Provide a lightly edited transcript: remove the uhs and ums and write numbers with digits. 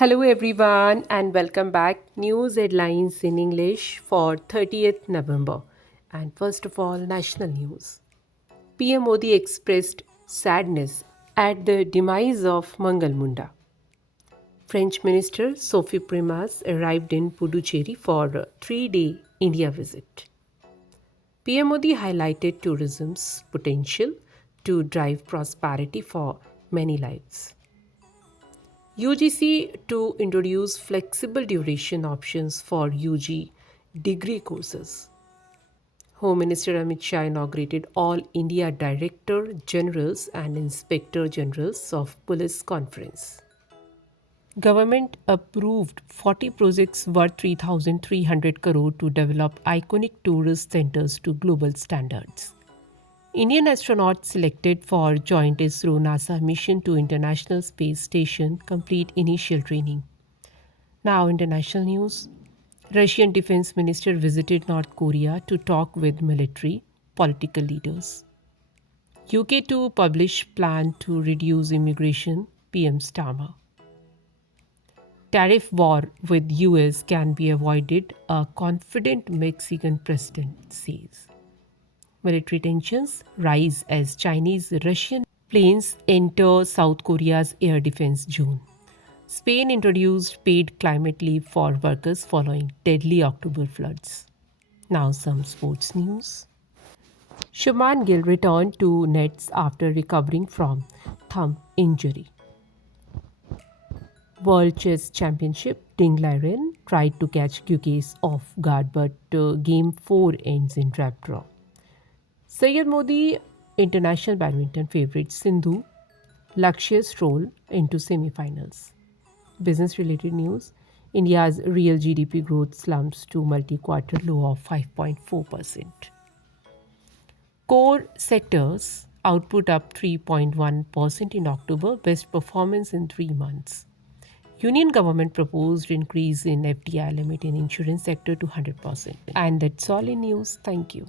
Hello, everyone, and welcome back. News headlines in English for 30th November. And first of all, national news. PM Modi expressed sadness at the demise of Mangal Munda. French Minister Sophie Primas arrived in Puducherry for a 3-day India visit. PM Modi highlighted tourism's potential to drive prosperity for many lives. UGC to introduce flexible duration options for UG degree courses. Home Minister Amit Shah inaugurated All India Director Generals and Inspector Generals of Police Conference. Government approved 40 projects worth 3,300 crore to develop iconic tourist centers to global standards. Indian astronauts selected for joint ISRO NASA mission to International Space Station complete initial training. Now, international news. Russian Defense Minister visited North Korea to talk with military, political leaders. UK to publish plan to reduce immigration, PM Starmer. Tariff war with US can be avoided, a confident Mexican president says. Military tensions rise as Chinese Russian planes enter South Korea's air defense zone. Spain introduced paid climate leave for workers following deadly October floods. Now, some sports news. Shubman Gill returned to nets after recovering from thumb injury. World Chess Championship, Ding Liren tried to catch Gyökeres off guard, but Game 4 ends in trap draw. Syed Modi international badminton favorite Sindhu Lakshya stroll into semi-finals. Business related news. India's real GDP growth slumps to multi-quarter low of 5.4%. Core sectors output up 3.1% in October, best performance in 3 months. Union government proposed increase in FDI limit in insurance sector to 100%. And that's all in news. Thank you.